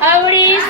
Abrir